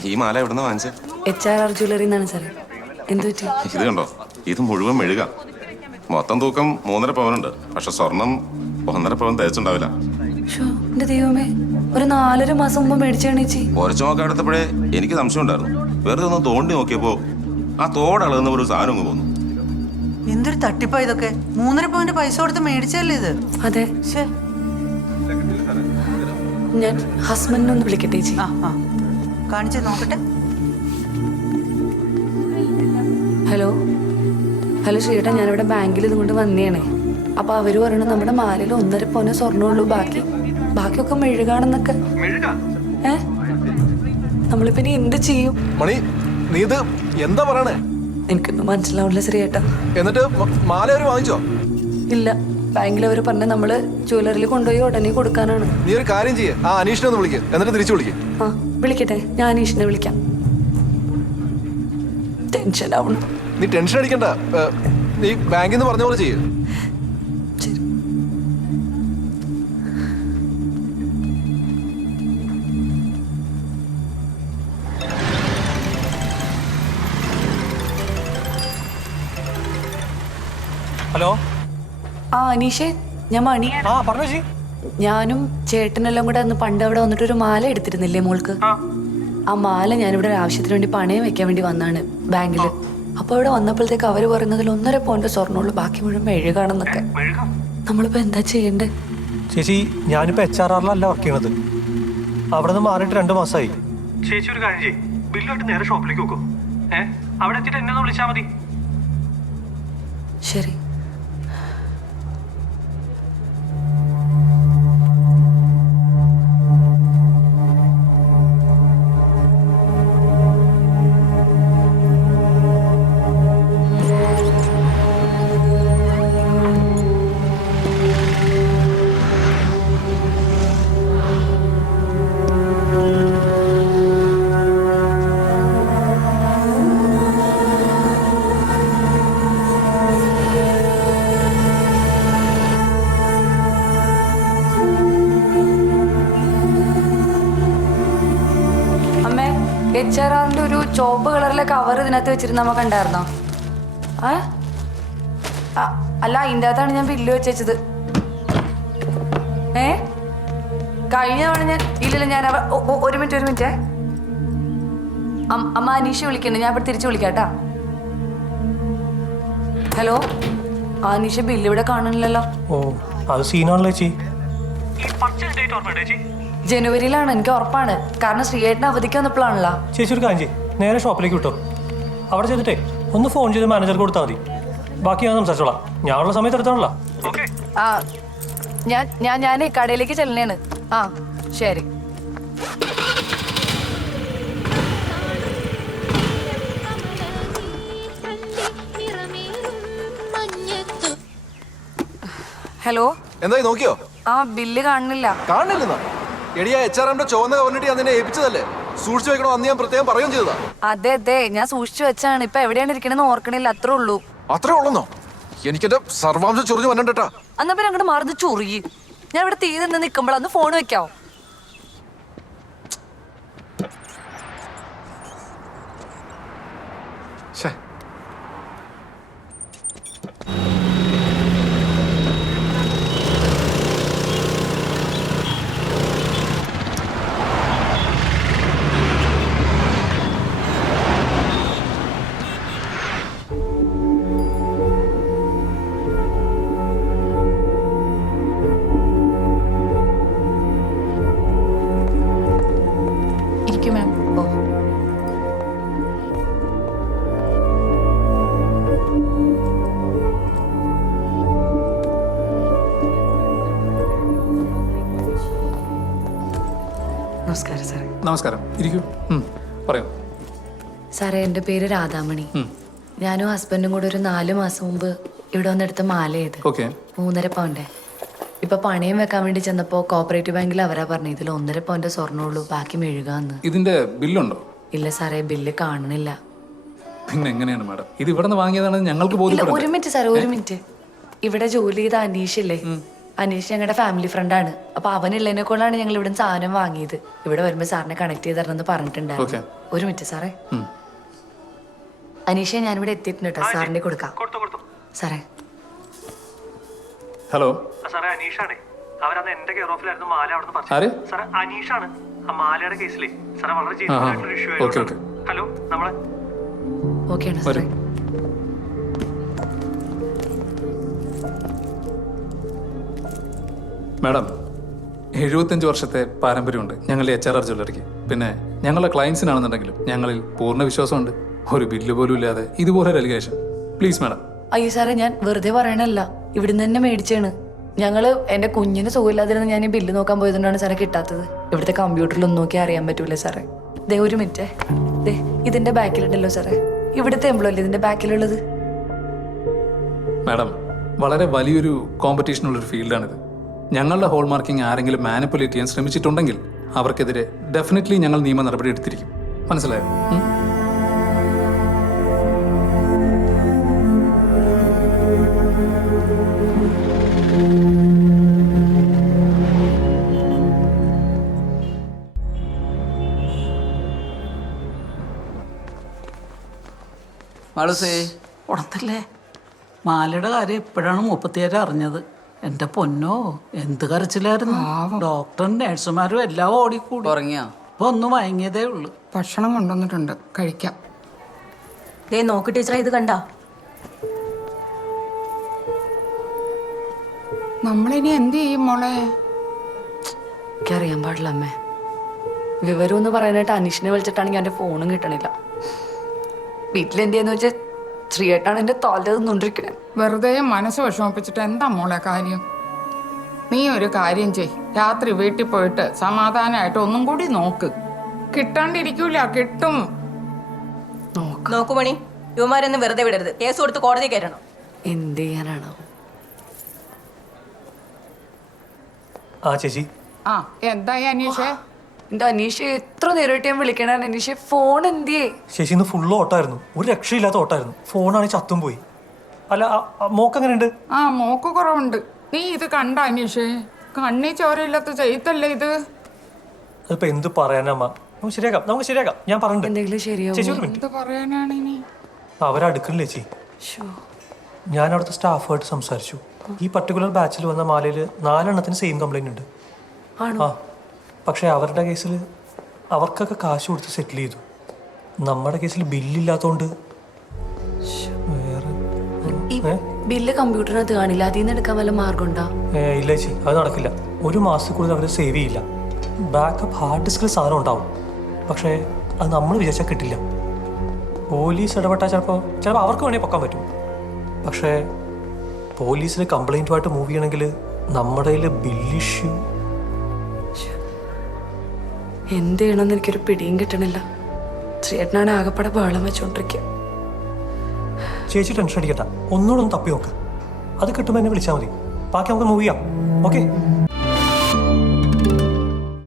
ഈ മാല എവിടുന്ന് വാങ്ങിച്ചേ? HRR jewellery എന്നാണ് സാറേ. എന്ത് പറ്റി? ഇത് കണ്ടോ, ഇത് മുഴുവൻ മെഴുക. മൊത്തം തൂക്കം 3.5 പവനുണ്ട്. പക്ഷെ സ്വർണം 1.5 പവൻ തേച്ചുണ്ടാവില്ല. എന്റെ ദൈവമേ, ഒരു 4.5 മാസം മുമ്പ് മേടിച്ചാണ് ചേച്ചി. ഉരച്ചു നോക്കാൻ എടുത്തപ്പോഴേ എനിക്ക് സംശയം ഉണ്ടായിരുന്നു. വെറുതെ ഒന്ന് തോണ്ടി നോക്കിയപ്പോ ആ തോടളകുന്ന ഒരു സാധനം അങ്ങ് പോന്നു. എന്തൊരു തട്ടിപ്പാ ഇതൊക്കെ. 3.5 പവന്റെ പൈസ കൊടുത്ത് മേടിച്ചല്ലേ ഇത്? അതെ, ഞാൻ ഹസ്ബൻഡിനെ ഒന്ന് വിളിക്കട്ടെ ചേച്ചി. കാണിച്ചു നോക്കട്ടെ. ഹലോ ഹലോ ശ്രീയേട്ടാ, ഞാനിവിടെ ബാങ്കിൽ ഇതുകൊണ്ട് വന്നേണേ. അപ്പൊ അവര് പറയണത് നമ്മുടെ മാലയിൽ 1.5 പവനെ സ്വർണ്ണമുള്ളൂ, ബാക്കിയൊക്കെ മെഴുകാണെന്നൊക്കെ. നമ്മളിപ്പോ ഇനി എന്ത് ചെയ്യും? മണി, നീ ഇത് എന്താ പറയണേ? എനിക്കൊന്നും മനസ്സിലാവില്ല ശ്രീയേട്ടാ. എന്നിട്ട് മാല അവര് വാങ്ങിച്ചോ? ഇല്ല, ബാങ്കിൽ അവര് പറഞ്ഞ നമ്മള് ജ്വല്ലറിയിൽ കൊണ്ടുപോയി ഉടനെ കൊടുക്കാനാണ്. നീ ഒരു കാര്യം ചെയ്യേ, ആ അനീഷിനെ ഒന്ന് വിളിക്കുക, എന്നിട്ട് തിരിച്ചു വിളിക്കുക. ആ വിളിക്കട്ടെ, ഞാൻ അനീഷിനെ വിളിക്കാം. ടെൻഷൻ ആവണം. നീ ടെൻഷൻ അടിക്കണ്ട, നീ ബാങ്കിൽ നിന്ന് പറഞ്ഞ പോലെ ചെയ്യേ. ശരി. ഹലോ. ആ അനീഷേ, ഞാൻ മണി. പറഞ്ഞോ ചേച്ചി. ഞാനും ചേട്ടനെല്ലാം കൂടെ അന്ന് പണ്ട് അവിടെ വന്നിട്ട് ഒരു മാല എടുത്തിരുന്നില്ലേ മോൾക്ക്? ആ മാല ഞാനിവിടെ ഒരു ആവശ്യത്തിന് വേണ്ടി പണയം വെക്കാൻ വേണ്ടി വന്നാണ് ബാങ്കില്. അപ്പൊ ഇവിടെ വന്നപ്പോഴത്തേക്ക് അവര് പറയുന്നതിൽ 1.5 പവന്റെ സ്വർണ്ണമുള്ളൂ, ബാക്കി മുഴുവൻ മെഴുകാണെന്നൊക്കെ. നമ്മളിപ്പോ എന്താ ചെയ്യണ്ടേ? ചേച്ചി, ഞാനിപ്പോ HRRലല്ല വർക്ക് ചെയ്യണത്. അവിടെ നിന്ന് മാറിയിട്ട് 2 മാസമായി. ചേച്ചി ഒരു കാര്യം ചെയ്യ്, ബില്ലുമായിട്ട് നേരെ ഷോപ്പിലേക്ക് വെക്കോ. അവിടെ എത്തിയിട്ട് എന്നെ ഒന്ന് വിളിച്ചാൽ മതി. ശരി. HRRന്റെ ഒരു ചോപ്പ് കളറിലെ കവർ ഇതിനകത്ത് വെച്ചിരുന്ന നമ്മ കണ്ടായിരുന്നോ? അല്ല, അതിൻ്റെ അകത്താണ് ഞാൻ ബില്ല് വെച്ചത്. കഴിഞ്ഞ തവണ ഞാൻ ഇല്ലല്ല, ഞാൻ ഒരു മിനിറ്റ് അമ്മ അനീഷ് വിളിക്കണ്ടേ, ഞാൻ ഇവിടെ തിരിച്ചു വിളിക്കാട്ടാ. ഹലോ അനീഷ, ബില്ല് ഇവിടെ കാണുന്നില്ലല്ലോ. ഓ, അത് സീനാണല്ലോ ചേച്ചി. ജനുവരിയിലാണ്, എനിക്ക് ഉറപ്പാണ്. കാരണം ശ്രീയേട്ടന് അവധിക്ക് വന്നപ്പോഴാണല്ലോ. ചേച്ചി ഒരു കാര്യം ചെയ്യ്, നേരെ ഷോപ്പിലേക്ക് വിട്ടോ. അവിടെ ചെയ്തിട്ടേ ഒന്ന് ഫോൺ ചെയ്ത് മാനേജർക്ക് കൊടുത്താൽ മതി. ബാക്കി ഞാൻ സംസാരിച്ചോളാം. ഞാനുള്ള സമയത്ത് എടുത്താണല്ലോ. ആ ഞാൻ കടയിലേക്ക് ചെല്ലണേണ്. ആ ശരി. ഹലോ. എന്തായി നോക്കിയോ? ആ ബില്ല് കാണുന്നില്ല. കാണില്ലെന്നാ? എടിയാ, HRRന്റെ ചുവന്ന കവറിനിട്ട് ഞാൻ നിന്നെ ഏൽപ്പിച്ചതല്ലേ, സൂക്ഷിച്ചു വെക്കണോ അന്ന് ഞാൻ പ്രത്യേകം പറയുകയും ചെയ്തതാ. അതെ, ഞാൻ സൂക്ഷിച്ചു വെച്ചാണ്. ഇപ്പൊ എവിടെയാണ് ഇരിക്കണെന്ന് ഓർക്കണില്ല, അത്രേ ഉള്ളൂ. അത്രേ ഉള്ളന്നോ? എനിക്കെന്റെ സർവാംശം ചൊറിഞ്ഞു വരണ്ടേട്ടാ. അന്നാ പിന്നെ അങ്ങോട്ട് മാറുന്നത് ചൊറിയി. ഞാൻ ഇവിടെ തീ നിന്ന് നിൽക്കുമ്പോഴന്ന് ഫോൺ വെക്കാവോ? മാം. ഓ നമസ്കാരം സാറേ. നമസ്കാരം, ഇരിക്കൂ. പറയൂ സാറേ, എൻ്റെ പേര് രാധാമണി. ഞാനും ഹസ്ബൻഡും കൂടെ ഒരു 4 മാസം മുമ്പ് ഇവിടെ വന്നെടുത്ത മാല ചെയ്ത് 3.5 പവന്റെ. ഇപ്പൊ പണയം വെക്കാൻ വേണ്ടി ചെന്നപ്പോ കോപ്പറേറ്റീവ് ബാങ്കിൽ അവരാ പറഞ്ഞു ഇതിൽ 1.5 പവന്റെ സ്വർണ്ണമുള്ളൂ, ബാക്കി മെഴുകാന്ന്. ഇതിന്റെ ബില്ലുണ്ടോ? ഇല്ല സാറേ, ബില്ല് കാണണില്ല. പിന്നെ എങ്ങനെയാണ് മാഡം ഇത് ഇവിടെ നിന്ന് വാങ്ങിയതാണ്? ഞങ്ങൾക്ക് ഒരു മിനിറ്റ് സാറേ, ഒരു മിനിറ്റ്. ഇവിടെ ജോലി ചെയ്ത അനീഷില്ലേ, അനീഷ് ഞങ്ങളുടെ ഫാമിലി ഫ്രണ്ടാണ്. അപ്പൊ അവനുള്ളതിനെ കൊണ്ടാണ് ഞങ്ങൾ ഇവിടെ സാധനം വാങ്ങിയത്. ഇവിടെ വരുമ്പോ സാറിനെ കണക്ട് ചെയ്ത് തരണമെന്ന് പറഞ്ഞിട്ടുണ്ടായിരുന്നു. ഒരു മിനിറ്റ് സാറേ. അനീഷെ ഞാനിവിടെ എത്തിയിട്ടുണ്ട് കേട്ടോ, സാറിന്റെ കൊടുക്കാം. സാറേ. ഹലോ സാറേ അനീഷാണേ. അവരന്ന് എന്റെ കെയർ ഓഫിലായിരുന്നു മാല അവിടെ പറഞ്ഞു. ആര്? സാറേ അനീഷാണ്. ആ മാലയുടെ കേസിലെ സാറേ വളരെ ഇഷ്യൂ ഓക്കെ. ഹലോ നമ്മളെ ഓക്കെയാണ് സാറേ. മാഡം 75 വർഷത്തെ പാരമ്പര്യമുണ്ട് ഞങ്ങളുടെ HRR ജ്വല്ലറിക്ക്. പിന്നെ ഞങ്ങളുടെ ക്ലയൻസിനാണെന്നുണ്ടെങ്കിലും ഞങ്ങളിൽ പൂർണ്ണ വിശ്വാസമുണ്ട്. ഒരു ബില്ല് പോലും ഇല്ലാതെ ഇതുപോലൊരു അലിഗേഷൻ. Please madam. അയ്യോ സാറേ, ഞാൻ വെറുതെ പറയണല്ല, ഇവിടുന്ന് തന്നെ മേടിച്ചാണ്. ഞങ്ങള് എന്റെ കുഞ്ഞിന് സുഖമില്ലാതിരുന്ന് ഞാൻ ഈ ബില്ല് നോക്കാൻ പോയതുകൊണ്ടാണ് സാറേ കിട്ടാത്തത്. ഇവിടുത്തെ കമ്പ്യൂട്ടറിലൊന്നും നോക്കി അറിയാൻ പറ്റൂലേ സാറേ. ദേ ഒരു മിനിറ്റ്, ദേ ഇതിന്റെ ബാക്കിലുണ്ടല്ലോ സാറേ, ഇവിടുത്തെ എംപ്ലോയല്ലേ ഇതിന്റെ ബാക്കിലുള്ളത്. മാഡം, വളരെ വലിയൊരു കോമ്പറ്റീഷനുള്ളൊരു ഫീൽഡാണിത്. ഞങ്ങളുടെ ഹോൾ മാർക്കിംഗ് ആരെങ്കിലും മാനിപ്പുലേറ്റ് ചെയ്യാൻ ശ്രമിച്ചിട്ടുണ്ടെങ്കിൽ അവർക്കെതിരെ ഡെഫിനറ്റ്ലി ഞങ്ങൾ നിയമ നടപടി എടുത്തിരിക്കും. മനസ്സിലായോ? മാളസേ ഉണത്തല്ലേ? മാലയുടെ കാര്യം എപ്പോഴാണ് 37 അറിഞ്ഞത്? എൻ്റെ പൊന്നോ, എന്ത് കരച്ചിലായിരുന്നു. ഡോക്ടറും നേഴ്സുമാരും എല്ലാം ഓടിക്കൂടി. ഉറങ്ങിയോ? ഇപ്പൊ ഒന്ന് മയങ്ങിയതേ ഉള്ളു. ഭക്ഷണം കൊണ്ടുവന്നിട്ടുണ്ട്, കഴിക്കാം. ദേ നോക്ക് ടീച്ചറെ, ഇത് കണ്ട. നമ്മളിനി എന്ത് ചെയ്യും മോളെ? എനിക്കറിയാൻ പാടില്ല അമ്മേ. വിവരം എന്ന് പറയാനായിട്ട് അനീഷിനെ വിളിച്ചിട്ടാണെങ്കിൽ എൻ്റെ ഫോണും കിട്ടണില്ല. വീട്ടിലെന്തെന്ന് വെച്ചാൽ ശ്രീയേട്ടാണ് എൻ്റെ തോല തിന്നോണ്ടിരിക്കണേ. വെറുതെ മനസ്സ് വിഷമിപ്പിച്ചിട്ട് എന്താ മോളെ കാര്യം? നീ ഒരു കാര്യം ചെയ്, രാത്രി വീട്ടിൽ പോയിട്ട് സമാധാനമായിട്ട് ഒന്നും കൂടി നോക്ക്. കിട്ടാണ്ടിരിക്കൂല, കിട്ടും. നോക്കു മണി, യുവമാരൊന്നും വെറുതെ വിടരുത്. കേസ് കൊടുത്ത് കോടതി കയറ്റണം. എന്ത് ചെയ്യാനാണോ? ആ ചേച്ചി. ആ എന്തായി അനീഷേ? എന്റെ അനീഷ് എത്ര നേരമായിട്ട് ഞാൻ വിളിക്കണ അനീഷ്, ഫോൺ എന്തിയേ? ചേച്ചി ഇന്ന് ഫുള്ള് ഓട്ടായിരുന്നു, ഒരു രക്ഷയില്ലാത്ത ഓട്ടായിരുന്നു. ഫോണാണ് ചത്തും പോയി. അല്ല മോക്ക് എങ്ങനെയുണ്ട്? ആ മോക്ക് കുറവുണ്ട്. നീ ഇത് കണ്ട അനീഷേ? കണ്ണി ചോരയില്ലാത്ത ചെയ്തല്ലേ ഇത്? അതിപ്പോ എന്ത് പറയാനമ്മ. നമുക്ക് ശരിയാക്കാം. ഞാൻ പറഞ്ഞിട്ടുണ്ട്. എന്തെങ്കിലും ശരിയാവും. ചേച്ചി ഒരു മിനിറ്റ്. എന്ത് പറയാനാണ് ഇനി? അവരടുക്കണില്ലേ ചേച്ചി? ഞാൻ അവിടുത്തെ സ്റ്റാഫുമായിട്ട് സംസാരിച്ചു. ഈ പർട്ടിക്കുലർ ബാച്ചിൽ വന്ന മാലയിൽ 4 എണ്ണത്തിന് സെയിം കംപ്ലൈന്റ് ഉണ്ട്. ആ, പക്ഷെ അവരുടെ കേസിൽ അവർക്കൊക്കെ കാശ് കൊടുത്ത് സെറ്റിൽ ചെയ്തു. നമ്മുടെ കേസിൽ ബില്ലില്ലാത്തോണ്ട് ബില്ല് കമ്പ്യൂട്ടറിനകത്ത് കാണില്ല. അതിൽ നിന്ന് എടുക്കാൻ വല്ല മാർഗം ഉണ്ടോ? ഇല്ല ചേച്ചി, അത് നടക്കില്ല. ഒരു മാസത്തിൽ അവർ സേവ് ചെയ്യില്ല. ബാക്കപ്പ് ഹാർഡ് ഡിസ്കിൽ സാധനം ഉണ്ടാവും, പക്ഷേ അത് നമ്മൾ വിചാരിച്ചാൽ കിട്ടില്ല. പോലീസ് ഇടപെട്ടാൽ ചിലപ്പോൾ അവർക്ക് വേണമെങ്കിൽ പൊക്കാൻ പറ്റും. പക്ഷേ പോലീസിൽ കംപ്ലൈൻറ്റുമായിട്ട് മൂവ് ചെയ്യണമെങ്കിൽ നമ്മുടെ കയ്യിൽ ബില്ല് ഇഷ്യൂ. എന്ത് ചെയ്യണമെന്ന് എനിക്കൊരു പിടിയും കിട്ടണില്ല. ചേട്ടനാണ് ആകെപ്പാടെ ബഹളം വെച്ചോണ്ടിരിക്കുക. ചേച്ചി ടെൻഷൻ അടിക്കണ്ട, ഒന്നുകൂടെ ഒന്ന് തപ്പി നോക്ക്. അത് കിട്ടുമ്പോൾ എന്നെ വിളിച്ചാൽ മതി. ബാക്കി നമുക്ക് മൂവ് ചെയ്യാം. ഓക്കെ?